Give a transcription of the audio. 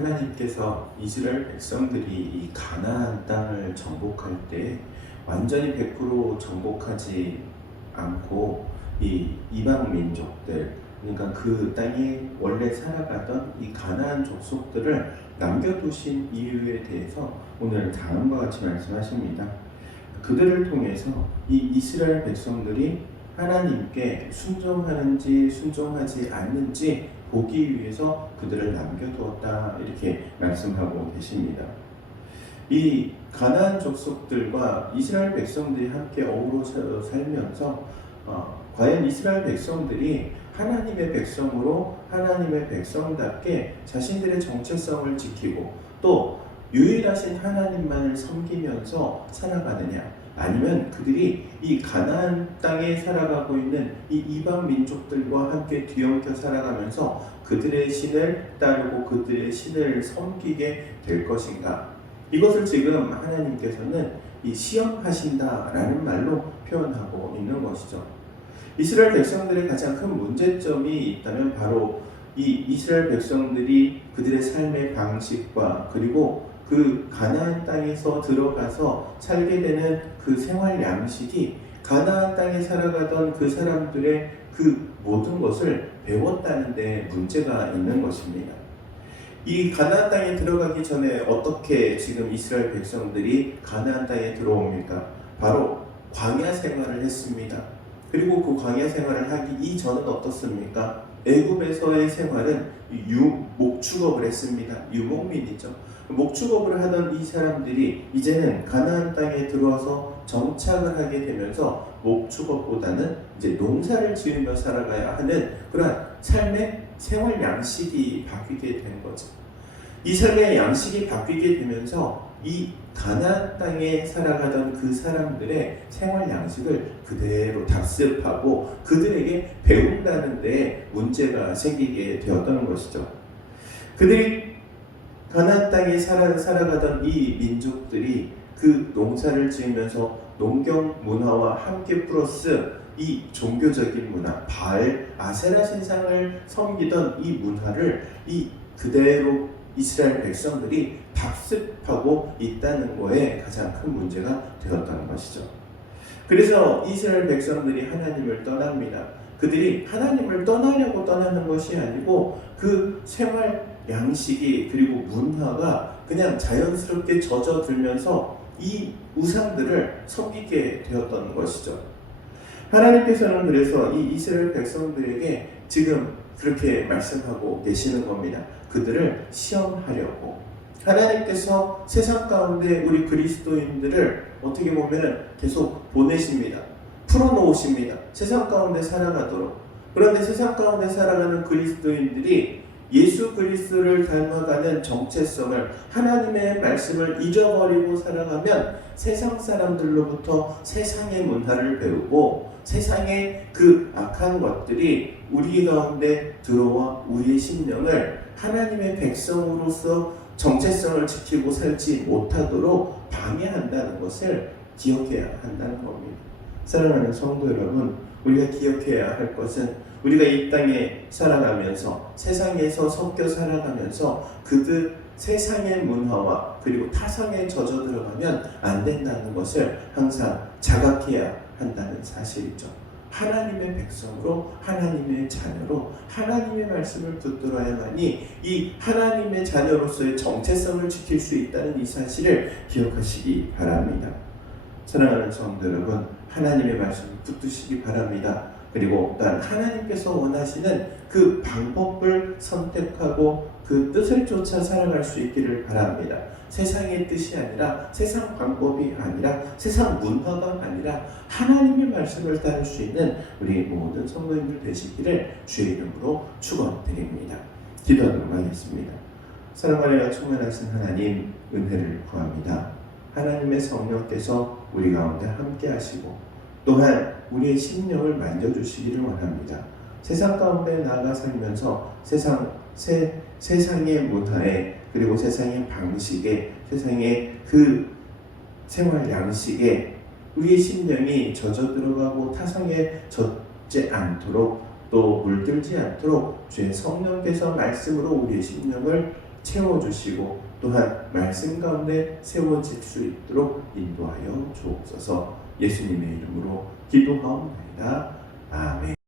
하나님께서 이스라엘 백성들이 이 가나안 땅을 정복할 때 완전히 100% 정복하지 않고 이 이방 민족들, 그러니까 그 땅에 원래 살아가던 이 가나안 족속들을 남겨두신 이유에 대해서 오늘 다음과 같이 말씀하십니다. 그들을 통해서 이 이스라엘 백성들이 하나님께 순종하는지 순종하지 않는지 보기 위해서 그들을 남겨두었다, 이렇게 말씀하고 계십니다. 이 가나안 족속들과 이스라엘 백성들이 함께 어우러져 살면서 과연 이스라엘 백성들이 하나님의 백성으로 하나님의 백성답게 자신들의 정체성을 지키고 또 유일하신 하나님만을 섬기면서 살아가느냐, 아니면 그들이 이 가나안 땅에 살아가고 있는 이 이방 민족들과 함께 뒤엉켜 살아가면서 그들의 신을 따르고 그들의 신을 섬기게 될 것인가, 이것을 지금 하나님께서는 이 시험하신다라는 말로 표현하고 있는 것이죠. 이스라엘 백성들의 가장 큰 문제점이 있다면 바로 이 이스라엘 백성들이 그들의 삶의 방식과 그리고 그 가나안 땅에서 들어가서 살게 되는 그 생활 양식이 가나안 땅에 살아가던 그 사람들의 그 모든 것을 배웠다는 데 문제가 있는 것입니다. 이 가나안 땅에 들어가기 전에 어떻게 지금 이스라엘 백성들이 가나안 땅에 들어옵니까? 바로 광야 생활을 했습니다. 그리고 그 광야 생활을 하기 이전은 어떻습니까? 애굽에서의 생활은 목축업을 했습니다. 유목민이죠. 목축업을 하던 이 사람들이 이제는 가나안 땅에 들어와서 정착을 하게 되면서 목축업보다는 이제 농사를 지으며 살아가야 하는 그러한 삶의 생활 양식이 바뀌게 된 거죠. 이 삶의 양식이 바뀌게 되면서 이 가나안 땅에 살아가던 그 사람들의 생활 양식을 그대로 답습하고 그들에게 배운다는 데 문제가 생기게 되었다는 것이죠. 그들이 가나안 땅에 살아가던 이 민족들이 그 농사를 지으면서 농경 문화와 함께 플러스 이 종교적인 문화, 바알, 아세라 신상을 섬기던 이 문화를 그대로 이스라엘 백성들이 답습하고 있다는 것에 가장 큰 문제가 되었다는 것이죠. 그래서 이스라엘 백성들이 하나님을 떠납니다. 그들이 하나님을 떠나려고 떠나는 것이 아니고 그 생활 양식이 그리고 문화가 그냥 자연스럽게 젖어들면서 이 우상들을 섬기게 되었던 것이죠. 하나님께서는 그래서 이 이스라엘 백성들에게 지금 그렇게 말씀하고 계시는 겁니다. 그들을 시험하려고 하나님께서 세상 가운데 우리 그리스도인들을 어떻게 보면 계속 보내십니다. 풀어놓으십니다. 세상 가운데 살아가도록. 그런데 세상 가운데 살아가는 그리스도인들이 예수 그리스도를 닮아가는 정체성을, 하나님의 말씀을 잊어버리고 살아가면 세상 사람들로부터 세상의 문화를 배우고 세상의 그 악한 것들이 우리 가운데 들어와 우리의 심령을 하나님의 백성으로서 정체성을 지키고 살지 못하도록 방해한다는 것을 기억해야 한다는 겁니다. 사랑하는 성도 여러분, 우리가 기억해야 할 것은 우리가 이 땅에 살아가면서 세상에서 섞여 살아가면서 그들 세상의 문화와 그리고 타성에 젖어 들어가면 안 된다는 것을 항상 자각해야 한다는 사실이죠. 하나님의 백성으로 하나님의 자녀로 하나님의 말씀을 붙들어야만이 이 하나님의 자녀로서의 정체성을 지킬 수 있다는 이 사실을 기억하시기 바랍니다. 사랑하는 성도 여러분, 하나님의 말씀을 붙드시기 바랍니다. 그리고 또한 하나님께서 원하시는 그 방법을 선택하고 그 뜻을 쫓아 살아갈 수 있기를 바랍니다. 세상의 뜻이 아니라, 세상 방법이 아니라, 세상 문화가 아니라 하나님의 말씀을 따를 수 있는 우리 모든 성도님들 되시기를 주의 이름으로 축원드립니다. 기도하도록 하겠습니다. 사랑하여 충만하신 하나님, 은혜를 구합니다. 하나님의 성령께서 우리 가운데 함께 하시고 또한 우리의 심령을 만져주시기를 원합니다. 세상 가운데 나아가 살면서 세상의 문화에 그리고 세상의 방식에 세상의 그 생활 양식에 우리의 심령이 젖어 들어가고 타성에 젖지 않도록 또 물들지 않도록 주의 성령께서 말씀으로 우리의 심령을 채워주시고 또한 말씀 가운데 세워질 수 있도록 인도하여 주옵소서. 예수님의 이름으로 기도하옵나이다. 아멘.